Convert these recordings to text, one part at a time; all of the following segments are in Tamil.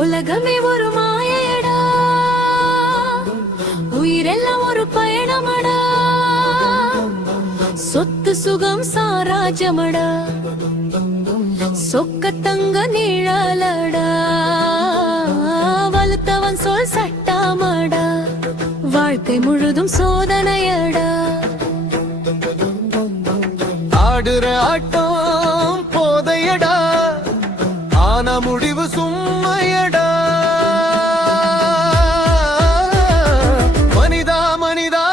உலகமே ஒரு மாயடா, உயிரெல்லாம் ஒரு பயணமடா, சொத்து சுகம் சாராஜமடா, சொக்க தங்க நிழலடா, வலுத்தவன் சொல் சட்டாமடா, வாழ்க்கை முழுதும் சோதனையடா. ஆடுற ஆட்டம் போதையடா, ஆனா முடிவு சும்மையடா. மனிதா மனிதா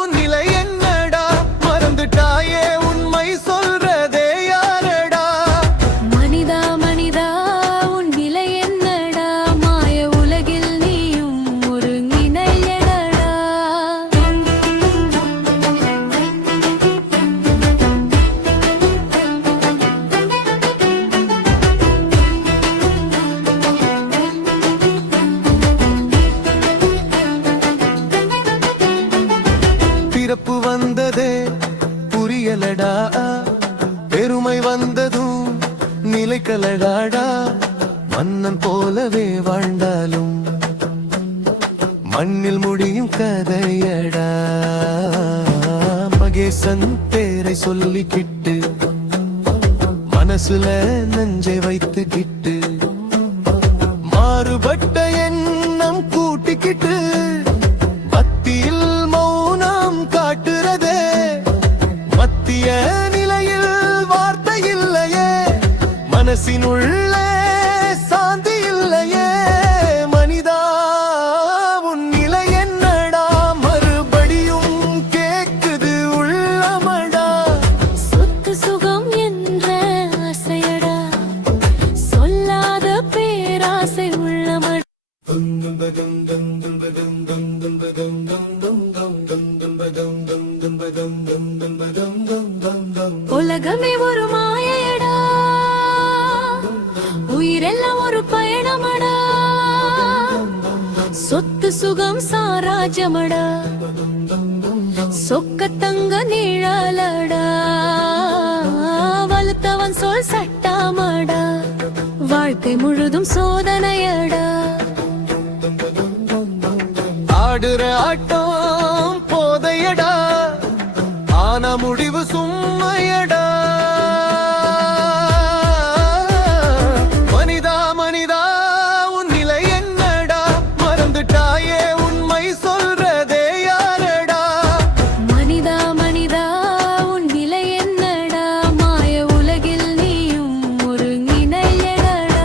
உன் நிலை என்னடா, மறந்துட்டாயே உண்மை சொல்றதே யாரடா. மனிதா மனிதா உன் நிலை என்னடா, மாய உலகில் நீயும் ஒரு நினையடா. பிறப்பு வந்ததே புரியலடா, பெருமை வந்ததும் நிலைக்கலடாடா. மன்னன் போலவே வாழ்ந்தாலும் மண்ணில் முடியும் கதையடா. மகேசன் பேரை சொல்லிக்கிட்டு மனசுல நஞ்சை வைத்துக்கிட்டு மாறுபட்ட எண்ணம் கூட்டிக்கிட்டு பக்தியில் மௌனம் காட்டுறதே. மத்திய நிலையில் வார்த்தை இல்லையே, மனசினுள்ளே சாந்தி இல்லையே. மனிதா உன் நிலை என்னடா, மறுபடியும் கேக்குது உள்ளமடா. சொத்து சுகம் என்ற ஆசையடா, சொல்லாத பேராசை உள்ளமடா. உலகமே ஒரு மாயடா, உயிரெல்லாம் ஒரு பயணமடா, சொத்து சுகம் சாராஜமடா, சொக்க தங்க நிழலடா, வலுத்தவன் சொல் சட்டாமடா, வாழ்க்கை முழுதும் சோதனையடா. ஆடுற ஆட்டம் போதையடா, ஆனா முடிவு சும்மையடா. மனிதா மனிதா உன் நிலை என்னடா, மறந்துட்டாயே உண்மை சொல்றதே யாரடா. மனிதா மனிதா உன் நிலை என்னடா, மாய உலகில் நீயும் ஒரு நினையடா.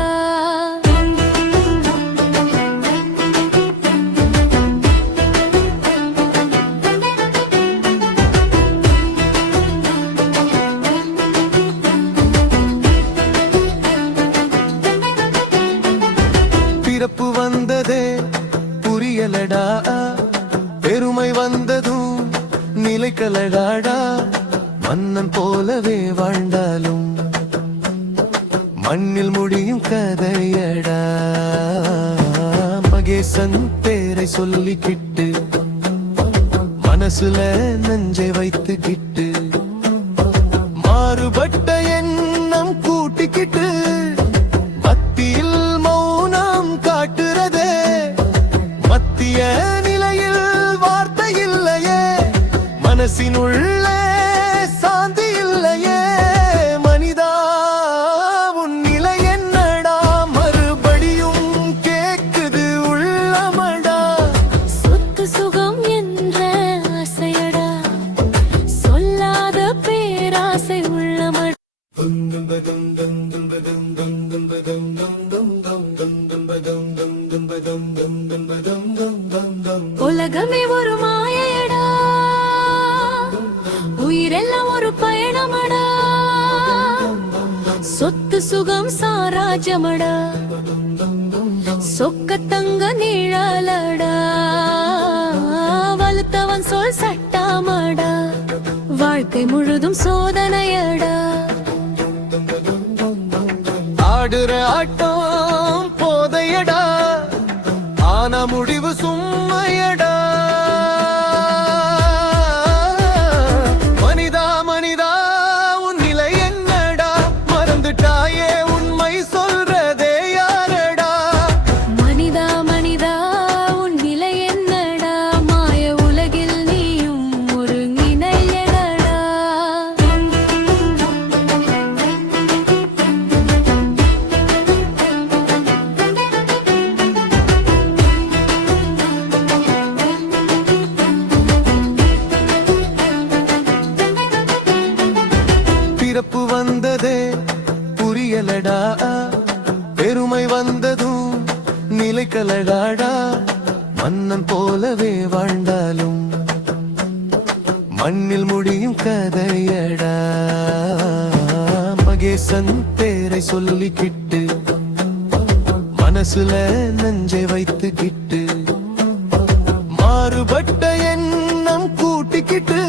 பிறப்பு வந்ததே புரியலடா, பெருமை வந்ததும் நிலைக்கலடாடா. மன்னன் போலவே வாழ்ந்தாலும் மண்ணில் முடியும் கதையடா. மகேசன் பேரை சொல்லிக்கிட்டு மனசுல நஞ்சை வைத்துக்கிட்டு மாறுபட்ட எண்ணம் கூட்டிக்கிட்டு பக்தியில் மௌனம் காட்டுறதே. மத்திய நிலையில் வார்த்தை இல்லையே, மனசினுள்ளே சாந்தி இல்லையே. மனிதா உன் நிலை என்னடா, மறுபடியும் கேக்குது உள்ளமடா. சொத்து சுகம் என்ற ஆசையடா, சொல்லாத பேராசை உள்ளமடா. உலகமே ஒரு மாயடா, உயிரெல்லாம் ஒரு பயணமடா, சொத்து சுகம் சாராஜமடா, சொக்க தங்க நிழலடா, வலுத்தவன் சொல் சட்டாமடா, வாழ்க்கை முழுதும் சோதனையடா. ஆடுற ஆட்டம் போதையடா, ஆனா முடிவு சும்மையடா. கலடா பெருமை வந்ததும் நிலை கலடாடா மன்னன் போலவே வாழ்ந்தாலும் மண்ணில் முடியும் கதையடா மகேசன் பேரை சொல்லிக்கிட்டு மனசுல நஞ்சை வைத்துக்கிட்டு மாறுபட்ட எண்ணம் கூட்டிக்கிட்டு